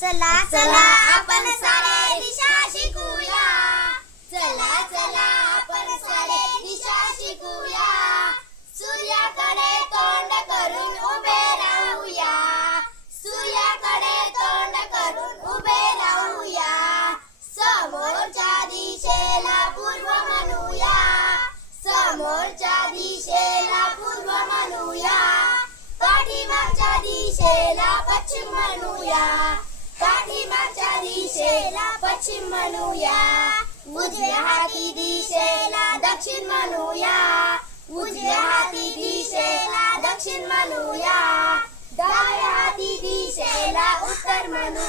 चला चला आपण सारे दिशा शिकूया. चला चला आपण सारे दिशा शिकूया. सूर्याकडे तोंड करून उभे राहूया. सूर्याकडे तोंड करून उभे राहूया. समोरच्या दिशेला पूर्व म्हणूया. समोरच्या दिशेला पूर्व म्हणूया. पाठीमागच्या दिशेला पश्चिम म्हणूया. पाठीमागच्या दिशेला पश्चिम म्हणूया. उजव्या हाती दिशेला दक्षिण म्हणूया. उजव्या हाती दिशेला दक्षिण म्हणूया. डाव्या हाती दिशेला उत्तर म्हणूया.